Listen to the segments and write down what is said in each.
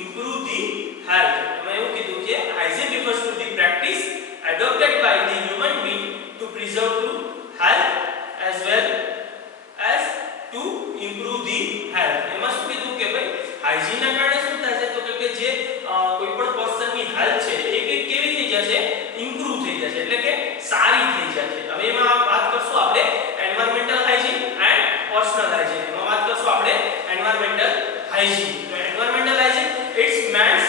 improve the health. એમાં એવું કીધું કે hygiene refers to the practice adopted by the human being to preserve to health as well as to improve the health. એમાં શું કીધું કે ભાઈ હાઇજીન ના કારણે શું થાય છે તો કે જે કોઈ પણ પર્સન ની હેલ્થ છે એ કેવી થઈ જશે ઇમ્પ્રૂવ થઈ જશે એટલે કે સારી થઈ જશે. હવે એમાં વાત કરશું આપણે environmental hygiene and personal hygiene. એમાં વાત કરશું આપણે એન્વાયરમેન્ટલ હાઇજીન. તો environmental hygiene it's means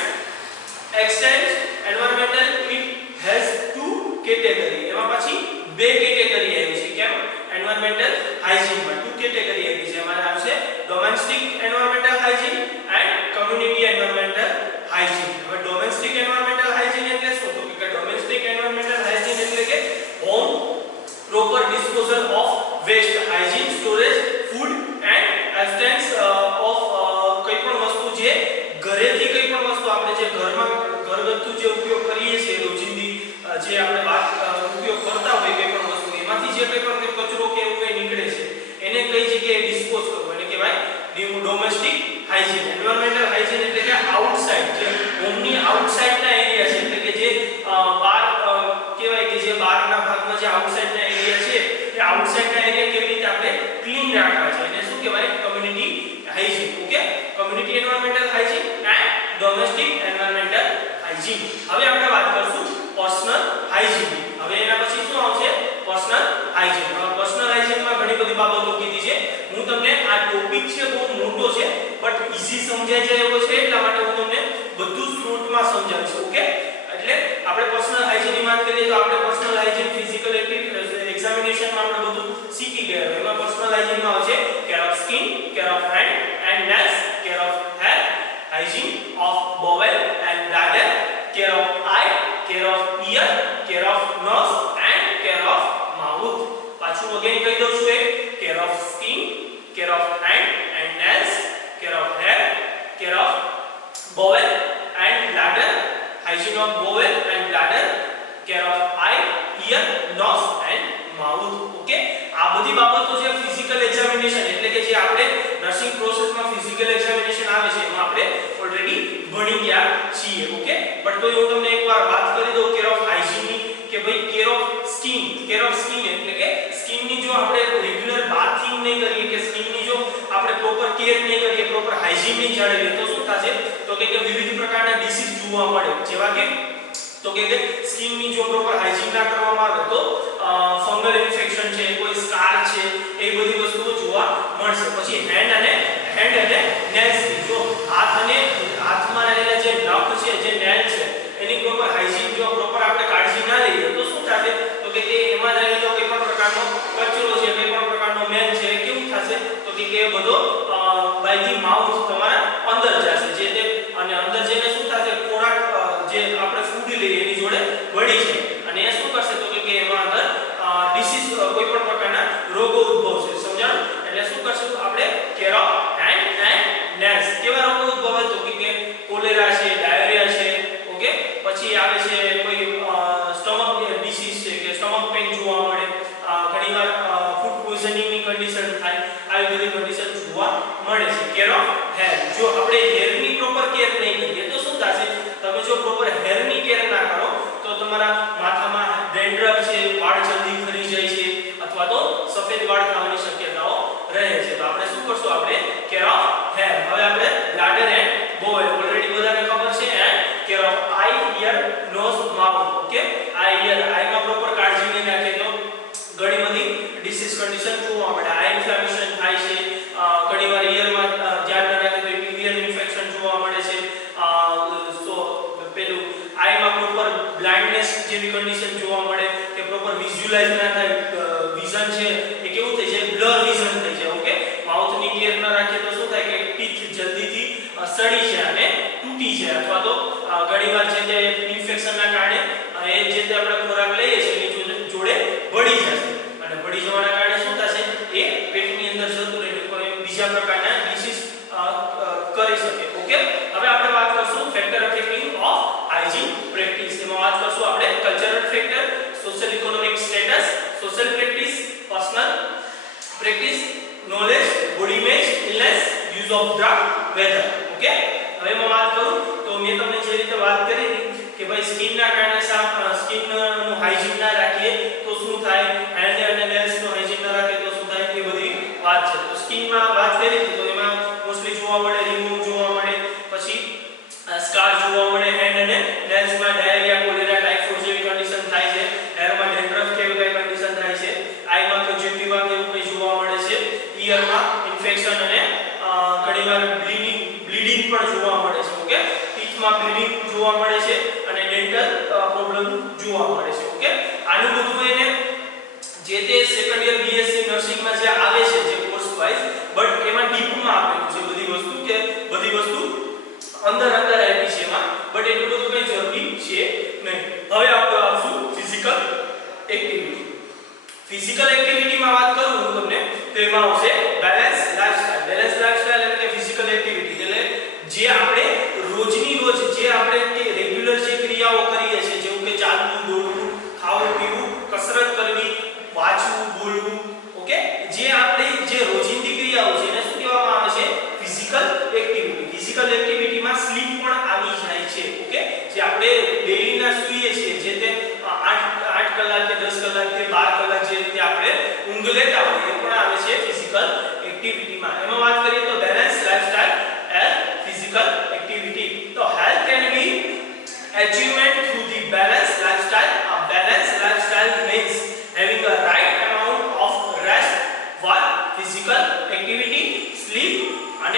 extend environmental it has two category. એમાં પછી બે કેટેગરી આવી છે. કેમ એન્વાયરમેન્ટલ હાઇજીન માં ટુ કેટેગરી આવી છે. એમાં આવશે domestic environmental hygiene and community environmental hygiene. હવે ડોમેસ્ટિક એન્વાયરમેન્ટલ હાઇજીન એટલે શું તો કે ડોમેસ્ટિક એન્વાયરમેન્ટલ હાઇજીન એટલે કે home proper disposal of waste, hygiene, storage, food and absence of કોઈ પણ વસ્તુ જે ઘરેથી કોઈ પણ વસ્તુ આપણે જે ઘરમાં ઘરગથ્થુ જે ઉપયોગ કરીએ છીએ રોજિંદી જે આપણે ઉપયોગ કરતા હોય કોઈ પણ વસ્તુ એમાંથી જે કોઈ પણ કચરો કે એવું કંઈ નીકળે છે એને કઈ જગ્યાએ ડિસ્પોઝ કરવો એને કહેવાય ડોમેસ્ટિક હાઇજીન. એન્વાયરમેન્ટલ હાઇજીન એટલે કે આઉટસાઇડ જે હોમની આઉટસાઇડના એરિયા છે એટલે કે જે બહાર કહેવાય કે જે બહારના ભાગમાં જે આઉટસાઇડના એરિયા છે એ આઉટસાઇડના એરિયા કેવી રીતે આપણે ક્લીન રાખવા છે એને શું કહેવાય community hygiene. Okay community environmental hygiene and domestic environmental hygiene. હવે આપણે વાત કરશું પર્સનલ હાઇજીન. હવે એના પછી શું આવશે પર્સનલ હાઇજીન. હવે પર્સનલ હાઇજીનમાં ઘણી બધી બાબતો કીધી છે. હું તમને આ ટોપિક છે બહુ મોટો છે બટ ઈઝી સમજાઈ જાય એવો છે એટલા માટે હું તમને બધું શોર્ટમાં સમજાવીશ. ઓકે એટલે આપણે પર્સનલ હાઇજીન ની વાત કરીએ તો આપણે પર્સનલ હાઇજીન ફિઝિકલ એક્ઝામિનેશનમાં આપણે બધું શીખી ગયા. એમાં પર્સનલ હાઇજીનમાં આવશે care of skin, care of hand and nails, care of hair, hygiene of bowel and bladder, care of eye, care of ear, care of nose and care of mouth. પાછું again કહી દઉં છું care of skin, care of hand and nails, care of hair, care of bowel and bladder, hygiene of bowel and bladder, care of eye, ear, nose and mouth. Okay આ બધી બાબતો છે physical examination એટલે કે જે આપણે nursing પ્રોસેસમાં physical examination આવે છે એમાં આપણે ઓલરેડી ભણી ગયા છીએ. ઓકે બટ તો હું તમને એકવાર વાત કરી દઉં કેર ઓફ હાઇજીન ની કે ભાઈ care of skin. Care of skin એટલે કે સ્કિન ની જો આપણે રેગ્યુલર બાથિંગ નહીં કરીએ કે સ્કિન ની જો આપણે પ્રોપર કેર નહીં કરીએ પ્રોપર હાઇજીન નહીં જાળવીએ તો શું થશે તો કે વિવિધ પ્રકારના ડિસીઝ જોવા મળે જેવા કે તો કે સ્કિન ની જો પ્રોપર હાઇજીન ના કરવામાં આવે તો ફંગલ ઇન્ફેક્શન છે કોઈ સ્કાર છે એ બધી વસ્તુઓ જોવા મળશે. પછી હેન્ડ અને નેલ્સ જો હાથમાં રહેલા જે નખ છે જે નેલ છે એની પ્રોપર હાઇજીન જો પ્રોપર આપણે કાળજી ના લઈએ તો શું થશે તો કે એમાં રહેલો કોઈ પણ પ્રકારનો કચરો છે કોઈ પણ પ્રકારનો મેલ છે કેવું થશે તો કે એ બધો બાય ધી માઉથ તમારા અંદર જશે જે અને અંદર જઈને શું થશે ખોરાક જે આપણે ફૂડ લઈએ એની જોડે ભળી છે અને એ શું કરશે તો કે એમાં અંદર ડિસીઝ કોઈ પણ પ્રકારના રોગો ઉદ્ભવશે. સમજાણું એટલે શું કરશું આપણે care of hand and nails. કેવા રોગો ઉદ્ભવે તો કે કોલેરા છે, ડાયરિયા છે. ઓકે પછી આવે છે કોઈ સ્ટમક ડિસીઝ છે કે સ્ટમક પેઇન જોવા મળે, ઘણીવાર ફૂડ પોઈઝનિંગ ની કન્ડિશન થાય, આવી બધી કન્ડિશન જોવા મળે છે. કેર ઓફ હેર જો આપણે હેર ની પ્રોપર કેર નહીં કરીએ તો શું થશે તમે જો પ્રોપર હેર ની કેર ના કરો તો તમારા માથામાં ડેન્ડ્રફ છે, વાળ જલ્દી ખરી જાય છે અથવા તો સફેદ વાળ થવાની શક્યતાઓ રહે છે. તો આપણે શું કરશું આપણે કેર ઓફ હેર. હવે આપણે બ્લેડર એન્ડ બોવેલ ઓલરેડી બધાને ખબર છે and care of eye, ear, nose, mouth. Okay eye ear આઈમાં પ્રોપર કાળજી નહીં રાખે તો ઘણી બધી ડિસીઝ કન્ડિશન જોવા મળે. આઈ ઇન્ફ્લેમેશન થાય છે, ઘણીવાર ઈયરમાં ધ્યાન ન રાખે તો ઈયર ઇન્ફેક્શન જોવા મળે છે. સો પેલું આઈમાં પ્રોપર બ્લાઇન્ડનેસ જેવી કન્ડિશન જોવા મળે કે પ્રોપર વિઝ્યુઅલાઇઝ ના થાય, વિઝન છે એ કેવું થઈ જાય બ્લર વિઝન થઈ જાય. ઓકે માઉથની કેર ન રાખીએ તો શું થાય કે ટીથ જલ્દીથી સડી છે અને તૂટી છે અથવા તો ઘણીવાર જે તે ઇન્ફેક્શનના કારણે એ જે તે આપણે ખોરાક લઈએ છીએ એની જોડે ભળી જશે અને ભળી જવાના કારણે શું થશે એ પેટની અંદર જતું રહીને કોઈ બીજા પ્રકારના ડિસીઝ કરી શકે. ઓકે હવે આપણે વાત કરશું factor affecting of hygiene practice. એમાં વાત કરશું આપણે cultural factor, social economic status, social practice, personal practice, knowledge, body image, illness, use of drug, weather. Okay હવે એમાં વાત કરું રીતે વાત કરી હતી કે ભાઈ સ્કિનના કારણે સ્કિનનું હાઇજીન ના રાખીએ તો શું થાય, હેન્ડ અને નેલ્સનું હાઇજીન ના રાખીએ તો શું થાય, એ બધી વાત છે. તો સ્કિનમાં વાત કરી હતી તો એમાં મોસ્ટલી જોવા મળે રિમૂવ જોવા મળે, પછી સ્કાર જોવા મળે, હેન્ડ અને નેલ્સમાં ડાયરિયા, કોલેરા, ટાઇફોઇડ જેવી કન્ડિશન થાય છે, હેરમાં ડેન્ડ્રફ કેવી કઈ કન્ડિશન થાય છે, આઈમાં કંજક્ટિવા કેવું કઈ જોવા મળે છે, ઈયરમાં ઇન્ફેક્શન અને ઘણીવાર બ્લીડિંગ પણ જોવા મળે છે. ઓકે, ટીથમાં બ્લીડિંગ જોવા મળે છે અને ડેન્ટલ પ્રોબ્લેમ જોવા મળે છે. ઓકે, આનું બધું એને જે તે સેકન્ડ યર બીએસસી નર્સિંગમાં જે આવે છે જે કોર્સ વાઇઝ, બટ એમાં ડીપમાં આપેલું છે બધી વસ્તુ, કે બધી વસ્તુ અંદર આપી છે એમાં, બટ એટલું બધું કઈ જરૂરી છે નહીં. હવે આપણે આવશું ફિઝિકલ એક્ટિવિટી. ફિઝિકલ એક્ટિવિટીમાં વાત કરું હું તમને તો એમાં આવશે બેલેન્સ લાઇફસ્ટાઇલ. બેલેન્સ લાઇફસ્ટાઇલ એટલે કે ફિઝિકલ એક્ટિવિટી એટલે જે આપણે રોજની રોજ જે આપણે રેગ્યુલર જે ક્રિયાઓ કરીએ છીએ, જેવું કે ચાલવું, દોડવું, ખાવું, પીવું, કસરત કરવી, વાંચવું, બોલવું, ઓકે, જે આપણે જે રોજિંદી ક્રિયાઓ છે એને શું કહેવામાં આવે છે, ફિઝિકલ એક્ટિવિટી. ફિઝિકલ એક્ટિવિટીમાં સ્લીપ પણ આવી જાય છે. ઓકે, જે આપણે ડેઈલી ના સૂઈએ છીએ, જે તે 8 કલાક કે 10 કલાક કે 12 કલાક જે રીતે આપણે ઊંઘ લેતા હોઈએ એ પણ આવે છે ફિઝિકલ એક્ટિવિટીમાં. એમાં વાત કરીએ તો balance lifestyle and physical activity. તો health can be achievement through the balanced lifestyle. A balanced lifestyle means having a right amount of rest, work, physical activity, sleep and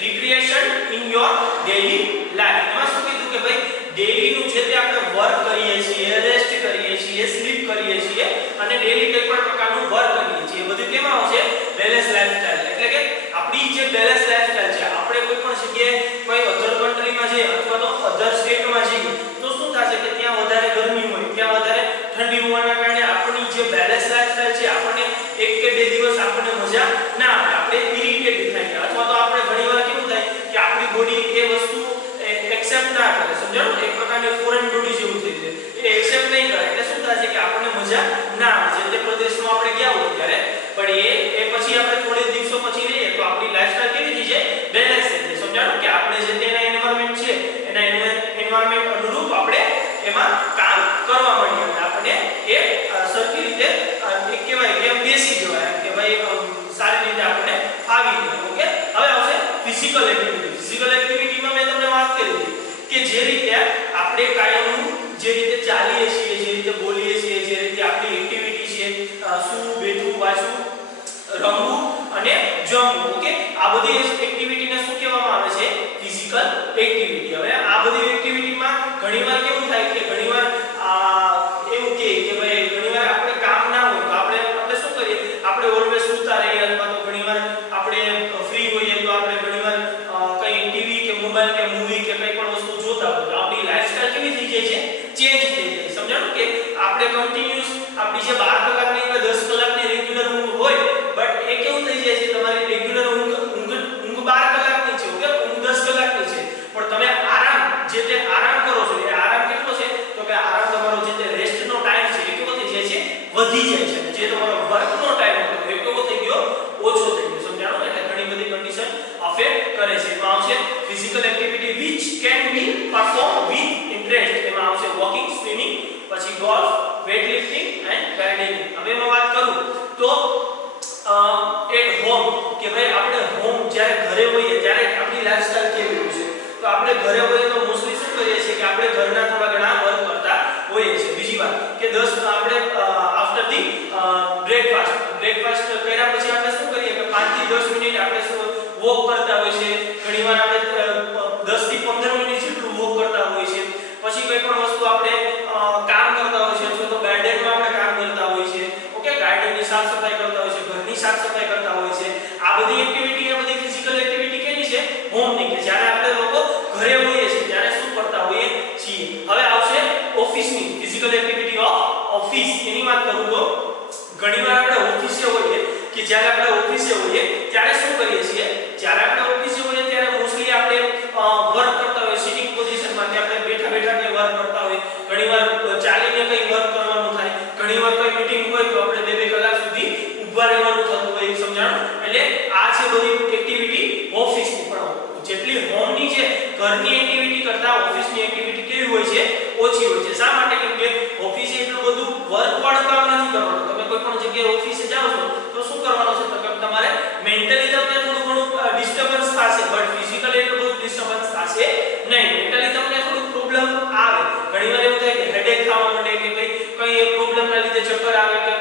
recreation in your daily life. એમાં શું કીધું કે ભાઈ daily નું જે તે આપણે વર્ક કરીએ છીએ, રેસ્ટ કરીએ છીએ, સ્લીપ કરીએ છીએ અને ડેઈલી કોઈ પણ પ્રકારનું વર્ક કરીએ છીએ, બધું કેમાં આવશે, બેલેન્સ લાઇફસ્ટાઇલ. એટલે કે આપણી જે બેલેન્સ લાઇફસ્ટાઇલ છે, આપણે કોઈ પણ જગ્યાએ કોઈ અધર કન્ટ્રીમાં જઈએ અથવા તો અધર સ્ટેટમાં જઈએ તો શું થશે કે ત્યાં વધારે ગરમી હોય, ત્યાં વધારે ઠંડી હોવાના કારણે આપણી જે બેલેન્સ લાઇફસ્ટાઇલ છે આપણને 1 કે 2 દિવસ આપણને મજા ના આવે, આપણે ઇરિટેટ થાય, અથવા તો આપણે ઘણીવાર કેવું થાય કે આપણી બોડી એ વસ્તુ એક્સેપ્ટ ના કરે. સમજાણું, એક પ્રકારની ફોરેન બોડી જેવું થઈ જાય, એ એક્સેપ્ટ નહીં કરે એટલે શું થાય છે કે આપણને મજા ના આવે. જે તે પ્રદેશમાં આપણે ગયા હોય ત્યારે પણ એ પછી આપણે થોડે દિવસો પછી રહીએ તો આપણી લાઇફસ્ટાઇલ કેવી થઈ જાય, બેલેન્સ થઈ જાય. સમજાણું કે આપણે જે તેના એન્વાયરમેન્ટ છે એના એન્વાયરમેન્ટ અનુરૂપ આપણે એમાં કામ કરવા માંડીએ અને આપણને એ સરખી રીતે એક કહેવાય કે બેસી જવાય, કે ભાઈ સારી રીતે આપણને ફાવી જાય. ઓકે, હવે આવશે ફિઝિકલ એક્ટિવિટી. ફિઝિકલ એક્ટિવિટીમાં મેં તમને વાત કરી હતી કે જે રીતે આપણે કાયમનું જે રીતે ચાલીએ છીએ, જે રીતે બોલીએ છીએ, જે રીતે આપણી એક્ટિવિટી છે, સૂવું, બેઠવું, વાંચવું, રમવું અને જમવું. ઓકે, આ બધી એક્ટિવિટીને શું કહેવામાં આવે છે, ફિઝિકલ એક્ટિવિટી. હવે આ બધી એક્ટિવિટીમાં ઘણીવાર કેવું થાય કે ઘણીવાર એવું કે ભાઈ ઘણીવાર આપણે કામ ના હોય તો આપણે શું કરીએ, આપણે ઓલવેઝ સૂતા રહીએ અથવા તો ઘણીવાર આપણે ફ્રી હોઈએ તો આપણે ઘણીવાર કઈ ટીવી કે મોબાઈલ કે મૂવી કે કઈ પણ વસ્તુ જોતા હોય તો આપણી લાઇફસ્ટાઇલ કેવી થઈ જાય છે, ચેન્જ થઈ જાય. સમજાણું કે આપણે કન્ટિન્યુઅસ આપણી જે 12 કલાકની કે 10 કલાકની રેગ્યુલર ઊંઘ હોય, બટ એ કેવું થઈ જાય છે, તમારી રેગ્યુલર ઊંઘ 12 કલાકની છે, ઓકે, ઊંઘ 10 કલાકની છે, પણ તમે આરામ જે તે આરામ કરો છો એ આરામ કેટલો છે, તો કે આરામ તમારો જે તે રેસ્ટનો ટાઈમ છે એ કેવો થઈ જાય છે, વધી જાય છે. જે તમારો વર્કનો ટાઈમ હતો એ કેવો થઈ ગયો, ઓછો થઈ ગયો. સમજાણું, એટલે ઘણી બધી કન્ડિશન અફેક્ટ કરે છે. એમાં આવશે physical activity which can be performed with interest. એમાં આવશે વોકિંગ, સ્વિમિંગ, પછી ગોલ્ફ, વેઇટલિફ્ટિંગ એન્ડ ગાર્ડનિંગ. હવે એમાં વાત કરું તો એટ હોમ, કે ભાઈ આપણે હોમ જ્યારે ઘરે હોઈએ ત્યારે આપણી લાઇફસ્ટાઇલ કેવી હોય છે, તો આપણે ઘરે હોઈએ તો મોસ્ટલી શું કરીએ છીએ કે આપણે ઘરના થોડા ઘણા વર્ક કરતા હોઈએ છીએ. બીજી વાત કે 10 આપણે આફ્ટર ધી બ્રેકફાસ્ટ કર્યા પછી આપણે શું કરીએ કે 5 થી 10 મિનિટ આપણે શું વોક કરતા હોઈએ છીએ. ઘણીવાર આપણે 10 થી 15 મિનિટ જેટલું વોક કરતા હોઈએ છીએ. પછી કોઈ પણ વસ્તુ આપણે કામ કરતા હોઈએ છીએ, અથવા તો ગાર્ડનમાં આપણે કામ કરતા હોઈએ છીએ. ઓકે, ગાર્ડનની સાફ સફાઈ કરતા હોઈએ છીએ, ઘરની સાફ સફાઈ કરતા હોઈએ છીએ. આ બધી એક્ટિવિટી, આ બધી ફિઝિકલ એક્ટિવિટી કેની છે, હોમની, કે જ્યારે આપણે લોકો ઘરે હોઈએ છીએ ત્યારે શું કરતા હોઈએ છીએ. હવે આવશે ઓફિસની ફિઝિકલ એક્ટિવિટી ઓફ ઓફિસ. એની વાત કરું તો ઘણીવાર આપણે ઓફિસે હોઈએ કે જ્યારે આપણે ઓફિસે હોઈએ ત્યારે શું કરીએ છીએ, જ્યારે આપણે ઓફિસે હોઈએ ત્યારે મોસ્ટલી આપણે વર્ક કરતા હોઈએ સિટિંગ પોઝિશનમાં, કે આપણે બેઠા બેઠા કે વર્ક કરતા હોઈએ. ઘણીવાર ચાલીને કંઈ વર્ક કરવાનું થાય, ઘણીવાર કોઈ મીટિંગ હોય તો આપણે 2-2 કલાક સુધી ઊભા રહેવાનું થતું હોય. સમજાણું, એટલે આ છે બધી એક્ટિવિટી ઓફિસની. પણ જેટલી હોમની છે ઘરની એક્ટિવિટી કરતા ઓફિસની એક્ટિવિટી કેવી હોય છે, ઓછી હોય છે. શા માટે? કેમ કે ઓફિસે એટલું બધું વર્ક વાળું કામ નથી કરવાનું. તમે કોઈ પણ જગ્યાએ ઓફિસે જાઓ છો તો શું કરવાનું છે, તો કે તમારે મેન્ટલી તમને થોડું ઘણું ડિસ્ટર્બન્સ થશે, બટ ફિઝિકલી એટલું બધું ડિસ્ટર્બન્સ થશે નહીં. મેન્ટલી તમને થોડું પ્રોબ્લેમ આવે. ઘણીવાર એવું થાય કે હેડેક થવા માંડે કે કઈ પ્રોબ્લેમના લીધે ચક્કર આવે કે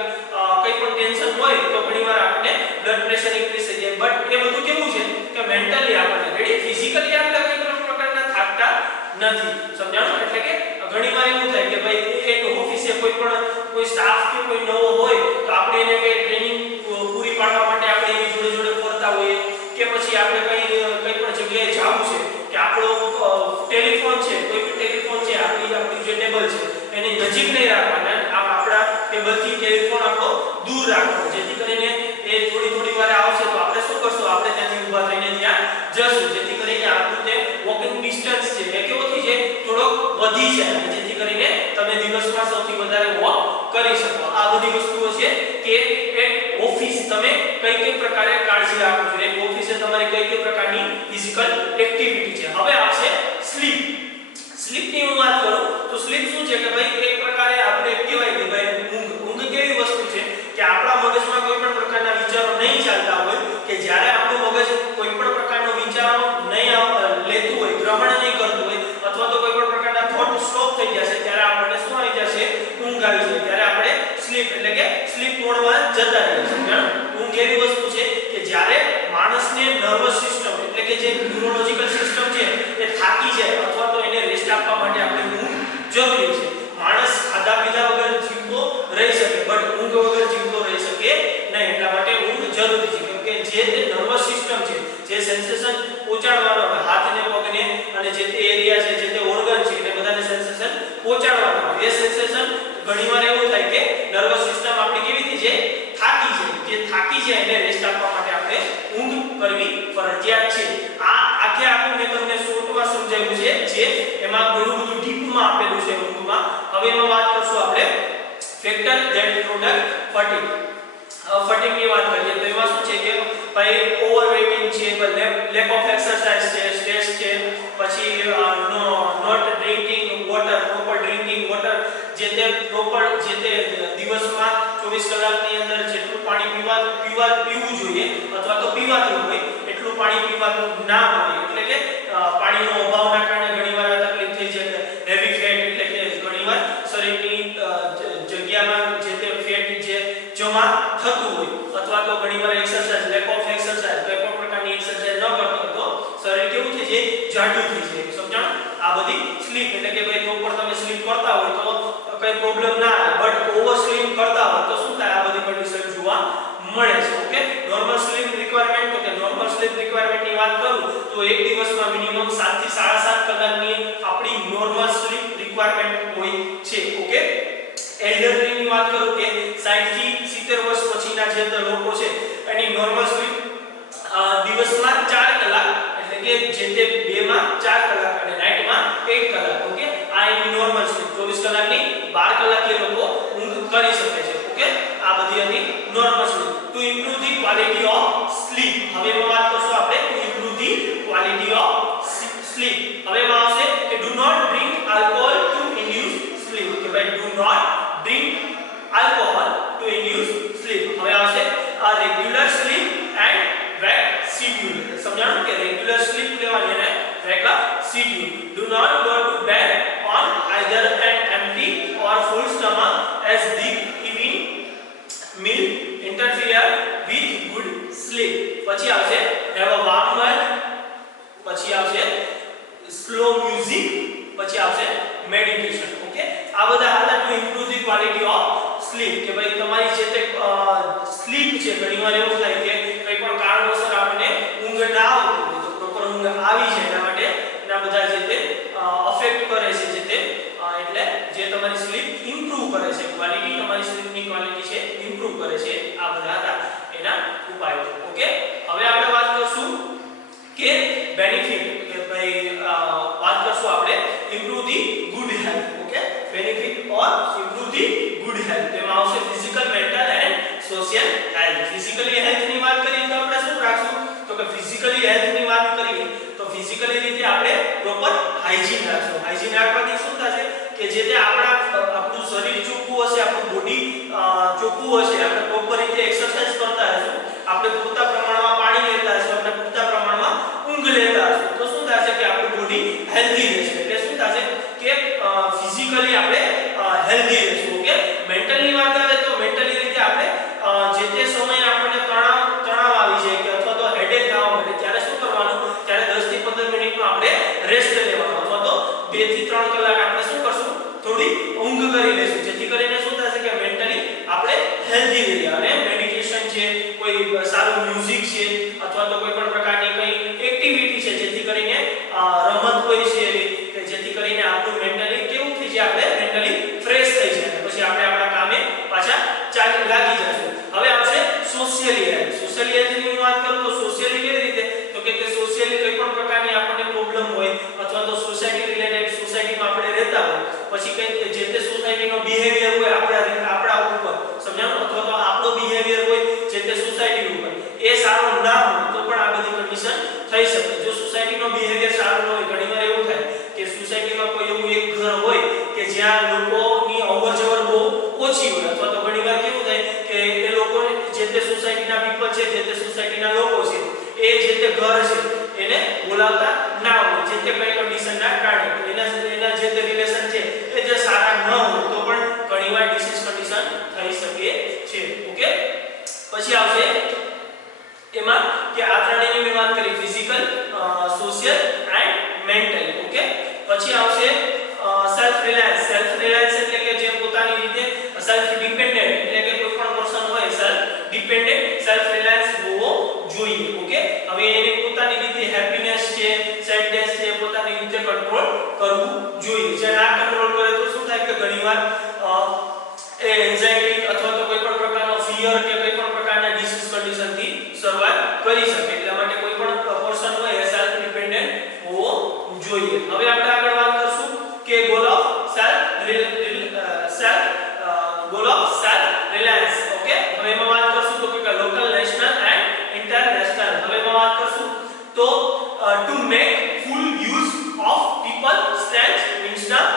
કઈ પણ ટેન્શન હોય તો ઘણીવાર આપણને બ્લડ પ્રેશર ઇન્ક્રીઝ થઈ જાય. બટ એ બધું કેવું છે કે મેન્ટલી આપણને રેડી, ફિઝિકલી આપણે કોઈ પણ પ્રકારના થાકતા નથી. સમજાણું? એટલે કે ઘણીવાર એવું થાય કે ભાઈ એક ઓફિસે કોઈ સ્ટાફ કે કોઈ નવો હોય તો આપણે એને કઈ ટ્રેનિંગ પૂરી પાડવા માટે આપણે એની જોડે જોડે ફરતા હોઈએ, કે પછી આપણે કઈ પણ જગ્યાએ જવું છે કે આપણો ટેલિફોન છે, કોઈ પણ ટેલિફોન છે, આપણી જે ટેબલ છે એની નજીક નહીં રાખવાના, આપણા ટેબલથી ટેલિફોન આપણો દૂર રાખવાનો, જેથી કરીને એ થોડી વાર આવશે તો આપણે શું કરશું, આપણે ત્યાંથી ઊભા થઈને ત્યાં જશું, જેથી કરીને આપણું તે વોકિંગ ડિસ્ટન્સ છે એ કેવો થઈ જાય, થોડો વધી જાય, જેથી કરીને તમે દિવસમાં સૌથી વધારે વોક કરી શકો. આ બધી વસ્તુઓ છે કે એક ઓફિસ તમે કઈ પ્રકારે કાળજી રાખો છો, એક ઓફિસે તમારી કઈ પ્રકારની ફિઝિકલ એક્ટિવિટી છે. હવે આવશે સ્લીપ. સ્લીપની હું વાત કરું તો સ્લીપ શું છે કે ભાઈ એક પ્રકારે આપણે કહેવાય કે ભાઈ ઊંઘ કેવી વસ્તુ છે કે આપણા મગજમાં કોઈ પણ પ્રકારના વિચારો નહીં ચાલતા હોય, કે જ્યારે આપણું મગજ કોઈ પણ પ્રકારનો વિચારો નહીં લેતું હોય, ગ્રહણ નહીં કરતું હોય, અથવા તો કોઈ પણ પ્રકારના થોટ સ્ટોપ થઈ જશે, ત્યારે આપણને શું આવી જશે, ઊંઘ આવી જશે. ત્યારે આપણે સ્લીપ એટલે કે સ્લીપ મોડમાં જતા રહીએ છીએ. ઊંઘ એવી વસ્તુ છે કે જ્યારે માણસને નર્વસ સિસ્ટમ એટલે કે જે ન્યુરોલોજિકલ સિસ્ટમ છે એ થાકી જાય અથવા તો એને રેસ્ટ આપવા માટે આપણે ઊંઘ જરૂરી છે. માણસ ખાધા પીધા વગર જીવતો રહી શકે, બટ ઊંઘ વગર જીવતો રહી શકે નહીં. એટલા માટે ઊંઘ જરૂરી છે, કેમ કે જે તે નર્વસ સિસ્ટમ છે, જે સેન્સેશન પહોંચાડવાનો હાથને પગને અને જે તે એરિયા છે, જે તે ઓર્ગન છે એને બધાને સેન્સેશન પહોંચાડવાનો, એ સેન્સેશન ઘણીવાર એવું થાય કે નર્વસ સિસ્ટમ આપણી કેવી થઈ જાય, થાકી જાય. જે થાકી જાય એને રેસ્ટ આપવા માટે આપણે ઊંઘ કરવી ફરજિયાત છે. આખું મેં તમને શોર્ટમાં સમજાવ્યું છે, જે એમાં ઘણું બધું ડીપમાં આપેલું છે ઊંઘમાં. હવે એમાં વાત કરશું આપણે factor that product fatigue. Fatigue ની વાત કરીએ તો એમાં શું છે કે ભાઈ ઓવરવેટિંગ છે, લેક ઓફ એક્સરસાઇઝ છે, સ્ટ્રેસ છે, પછી not drinking water, proper drinking water, જે તે પ્રોપર જે તે દિવસમાં 24 કલાકની અંદર જેટલું પાણી પીવું જોઈએ અથવા તો પીવાતું હોય એટલું પાણી પીવાનું ના હોય, એટલે કે પાણીનો અભાવના કારણે ઘણીવાર તકલીફ થઈ જાય. હેવી ફેટ એટલે કે ઘણીવાર શરીરની જગ્યામાં જે તે ફેટ જે જમા થતું હોય, અથવા તો ઘણીવાર એક્સરસાઇઝ, લેક ઓફ એક્સરસાઇઝ, કોઈ પણ પ્રકારની એક્સરસાઇઝ ન કરતો હોય તો શરીર કેવું થઈ જાય, જાડું થઈ જાય. સમજાણું? આ બધી સ્લીપ એટલે કે ભાઈ પ્રોપર તમે સ્લીપ કરતા હોય તો કઈ પ્રોબ્લેમ ના આવે, બટ ઓવર સ્લીપ કરતા હોય તો શું થાય, આ બધી કન્ડિશન જોવા મળે છે. ઓકે, નોર્મલ સ્લીપ રિક્વાયરમેન્ટ, તો કે નોર્મલ સ્લીપ રિક્વાયરમેન્ટ ની વાત કરું તો એક દિવસમાં મિનિમમ 7 થી 7.5 કલાકની આપણી નોર્મલ સ્લીપ રિક્વાયરમેન્ટ હોય છે. ઓકે, એલ્ડરલી ની વાત કરું કે 60 થી 70 વર્ષ પછીના જે લોકો છે એની નોર્મલ સ્લીપ દિવસમાં 4 કલાક એટલે કે જે તે બેમાં 4 કલાક અને નાઈટમાં 8 કલાક. ઓકે, આ એની નોર્મલ સ્લીપ 24 કલાકની 12 કલાક એ લોકો ઊંઘ કરી શકે છે. ઓકે, આ બધી હતી normal sleep. To improve the quality of sleep. હવે એમાં વાત કરશું આપણે to improve the quality of sleep. હવે એમાં આવશે કે do not drink alcohol to induce sleep. કે ભાઈ do not drink alcohol to induce sleep. હવે આવશે આ regular sleep and wake schedule. સમજાણું કે રેગ્યુલર સ્લીપ લેવાની અને wake schedule. Do not go to bed on either an empty or full stomach as the evening meal interfere with good sleep. પછી આવશે have a warm bath, પછી આવશે slow music, પછી આવશે meditation. ઓકે, આ બધા હતા to improve the quality of sleep. કે ભાઈ તમારી જે તે સ્લીપ છે, ઘણીવાર એવું થાય કે કોઈ પણ કારણોસર આપણને ઊંઘ ના આવતી હોય તો પ્રોપર ઊંઘ આવી જાય, એના માટે એના બધા જે તે અફેક્ટ કરે છે, જે તે એટલે જે તમારી સ્લીપ ઇમ્પ્રૂવ કરે છે, ક્વોલિટી તમારી સ્લીપની ક્વોલિટી છે ઇમ્પ્રૂવ કરે છે. આ બધા હતા એના ઉપાયો. ઓકે, હવે આપણે વાત કરશું કે બેનિફિટ, કે ભાઈ વાત કરશું આપણે improve the good health. Okay, benefit or improve the good health. તેમાં આવશે physical, mental and social health. Physically હેલ્થની વાત કરીએ તો આપણે શું રાખશું, તો કે ફિઝિકલી હેલ્થની વાત કરીએ તો ફિઝિકલી રીતે આપણે પ્રોપર હાઇજીન રાખશો. હાઇજીન રાખવાથી શું થશે કે જે તે આપણું શરીર ચોખ્ખું હશે, આપણું બોડી ચોખ્ખું હશે, આપણે પ્રોપર રીતે એક્સરસાઇઝ કરતા હશું, આપણે પૂરતા પ્રમાણમાં પાણી લેતા હશું, આપણે પૂરતા પ્રમાણમાં ઊંઘ લેતા હશું, તો શું થશે કે આપણું બોડી હેલ્ધી રહેશે. એટલે શું થશે કે ફિઝિકલી આપણે હેલ્ધી રહેશું. ઓકે, મેન્ટલી વાત આવે તો મેન્ટલી રીતે આપણે જે તે સમયે આપણને તણાવ આવી જાય કે અથવા તો હેડેક થવા મળે ત્યારે શું કરવાનું, ત્યારે 10 થી 15 મિનિટનો આપણે રેસ્ટ લેવાનો અથવા તો 2 થી 3 કલાક આપણે શું કરશું, થોડી ઊંઘ કરી લેશું, જેથી કરીને શું થશે કે મેન્ટલી આપણે હેલ્ધી રહીએ. અને મેડિટેશન છે, કોઈ સારું મ્યુઝિક છે અથવા તો કોઈ પણ પ્રકારની કઈ એક્ટિવિટી છે જેથી કરીને રમત હોય છે કે જેથી કરીને આપણું મેન્ટલી કેવું થઈ જાય, આપણે મેન્ટલી ફ્રેશ થઈ જાય, પછી આપણે આપણા કામે પાછા લાગી જશું. હવે આવશે સોશિયલી હેલ્થ. સોશિયલી હેલ્થની હું વાત કરું તો સોશિયલી કેવી રીતે, તો કે સોશિયલી કોઈ પણ પ્રકારની આપણને પ્રોબ્લેમ હોય અથવા તો સોસાયટી રિલેટેડ, સોસાયટીમાં આપણે રહેતા હોય, પછી કઈ જે તે સોસાયટીનો બિહેવિયર હોય આપણા ઉપર સમજાણું, અથવા તો આપણો બિહેવિયર હોય જે તે સોસાયટી ઉપર એ સારો ના હોય તો પણ આ બધી કન્ડિશન થઈ શકે. જો સોસાયટીનો બિહેવિયર સારો ન હોય, ઘણીવાર એવું થાય કે સોસાયટીમાં કોઈ એવું એક ઘર હોય કે જ્યાં લોકોની અવરજવર બહુ ઓછી હોય, અથવા તો ઘણીવાર કેવું થાય કે એ લોકો જે તે સોસાયટીના પીપલ છે, જે તે સોસાયટીના લોકો છે, એ જે તે ઘર છે એને બોલાવતા ના હોય, જે તે કઈ કન્ડિશનના કારણે એના જે તે રિલેશન છે એ જે સારા ન હોય તો પણ ઘણીવાર ડિસીઝ કન્ડિશન થઈ શકે છે. ઓકે, પછી આવશે એમાં કે આ ત્રણેયની મેં વાત કરી, physical, social and mental. Okay, પછી આવશે સેલ્ફ રિલાયન્સ. સેલ્ફ રિલાયન્સ એટલે કે જે પોતાની રીતે સેલ્ફ ડિપેન્ડન્ટ, એટલે કે કોઈ પણ પર્સન હોય સેલ્ફ ડિપેન્ડન્ટ, સેલ્ફ રિલાયન્સ હોવો જોઈએ. ઓકે, હવે એને પોતાની રીતે હેપીનેસ છે, સેડનેસ છે, પોતાની રીતે કંટ્રોલ કરવું જોઈએ. જે ના કંટ્રોલ કરે તો શું થાય કે ઘણીવાર એ એન્ઝાયટી અથવા તો કોઈ પણ પ્રકારનો ફિયર કે કોઈ પણ પ્રકારના ડિસીઝ કન્ડિશન થી શરૂઆત કરી શકે. એટલા માટે કોઈ પણ પર્સન હોય એ સેલ્ફ ડિપેન્ડન્ટ હોવો જોઈએ. હવે આપણે આગળ વાત કરશું કે goal of self Reliance. Okay, હવે એમાં વાત કરશું તો કે લોકલ, નેશનલ એન્ડ ઇન્ટરનેશનલ. હવે એમાં વાત કરશું તો to make full use of people strength, wisdom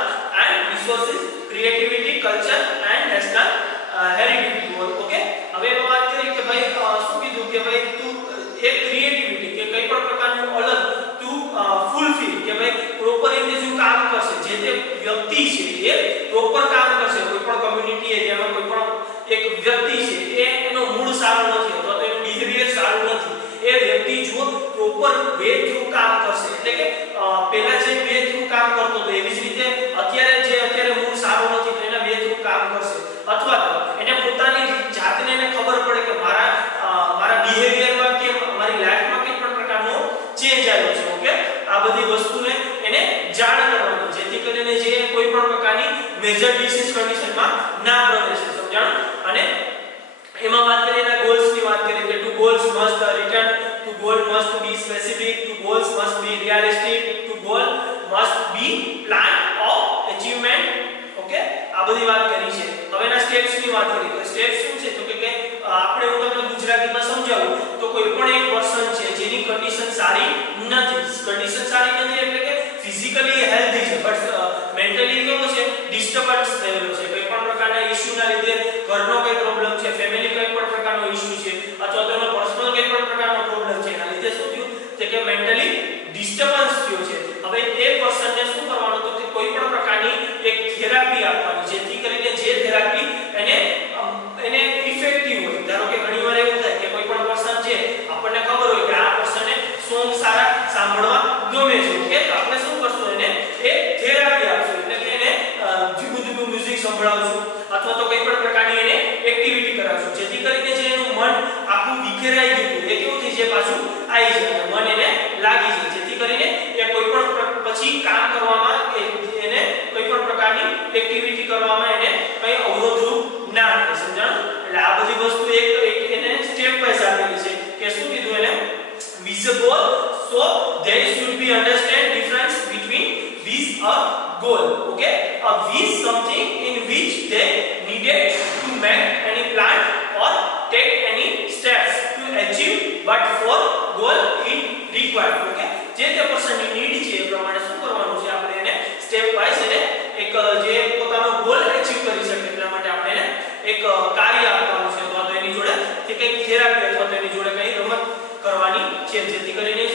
and resources, creativity, culture and national heritage. Okay, હવે એમાં વાત કરી કે ભાઈ શું કીધું કે ભાઈ તું એક ક્રિએટિવિટી કે કઈ પણ પ્રકારનું અલગ તું ફૂલફિલ કે ભાઈ પ્રોપર રીતે જો કામ કરશે, જે તે વ્યક્તિ છે એ પ્રોપર કામ કરશે, કોઈ પણ કમ્યુનિટી એરિયામાં કોઈ પણ એક વ્યક્તિ છે એ એનો મૂળ સારો નથી અથવા તો એનું બિહેવિયર સારું નથી, એ વ્યક્તિ જો પ્રોપર વે થ્રુ કામ કરશે, એટલે કે પહેલા જે વે થ્રુ કામ કરતો હતો એવી જ રીતે અત્યારે મૂળ સારો નથી તો એના વે થ્રુ કામ કરશે, અથવા તો એને પોતાની જાતને એને ખબર પડે કે મારા બિહેવિયરમાં કે મારી લાઈફમાં કઈ પણ પ્રકારનો ચેન્જ આવ્યો છે. ઓકે, આ બધી વસ્તુને એને જાણ કરવાની, જેથી કરીને જે કોઈ પણ પ્રકારની મેજર ડિસીઝ કન્ડિશનમાં ના પ્રવેશે. સમજાણું? અને એમાં વાત કરીએ એના ગોલ્સની વાત કરીએ કે two goals must return, two goal must be specific, two goals must be realistic, two goal must be plan of achievement. Okay, આ બધી વાત કરી છે. હવે એના સ્ટેપ્સની વાત કરીએ તો સ્ટેપ શું છે તો કે આપણે હું તમને ગુજરાતીમાં સમજાવું તો કોઈ પણ એક પર્સન છે જેની કન્ડિશન સારી નથી, કન્ડિશન સારી નથી એટલે કે ફિઝિકલી હેલ્ધી છે બટ મેન્ટલી કેવો છે, ડિસ્ટર્બન્સ થયેલો છે, કોઈ પણ પ્રકારના ઇશ્યુના લીધે ઘરનો કોઈ પ્રોબ્લેમ છે, ફેમિલી કોઈ પણ પ્રકારનો ઇશ્યુ છે અથવા તો એનો પર્સનલ કોઈ પણ પ્રકારનો પ્રોબ્લેમ છે, એના લીધે શું થયું કે મેન્ટલી ડિસ્ટર્બન્સ થયો છે. હવે એ પર્સનને શું કરવાનું તો કે કોઈ પણ પ્રકારની એક થેરાપી આપવાની, જેથી કરીને જે થેરાપી એને ઇફેક્ટિવ હોય. ધારો કે ઘણીવાર એવું થાય કે કોઈ પણ પર્સન છે આપણને ખબર હોય કે આ પર્સનને સોંગ સારા સાંભળવા ગમે છે. ઓકે, તો આપણે શું કરશું, એને એક થેરાપી આપશું, એટલે કે એને જુદું જુદું મ્યુઝિક સંભળાવશું અથવા તો કોઈ પણ પ્રકારની એને એક્ટિવિટી કરાવશું, જેથી કરીને જે એનું મન આખું વિખેરાઈ ગયું એ કેવું થઈ જાય, પાછું આવી જાય, મન એને લાગી જાય, જેથી કરીને એ કોઈ પણ પછી કામ કરવામાં એને કોઈ પણ પ્રકારની એક્ટિવિટી કરવામાં એને કઈ અવરોધરૂપ ના થાય. સમજાણું? એટલે આ બધી વસ્તુ એક એને સ્ટેપ વાઇઝ આપેલી છે કે શું કીધું એને, with a goal, so there should be understand difference between with a goal. Okay, a with something in which they needed to make any plan or take any steps to achieve, but for goal it required. Okay, જે તે પર્સનની need છે એ પ્રમાણે શું કરવાનું છે આપણે એને step wise એને એક જે પોતાનો ગોલ અચીવ કરી શકે એટલા માટે આપણે એને એક કાર્ય આપવાનું છે અથવા તો એની જોડે કે કંઈક થેરાપી અથવા તો એની જોડે કંઈ રમત કરવાની છે જેથી કરીને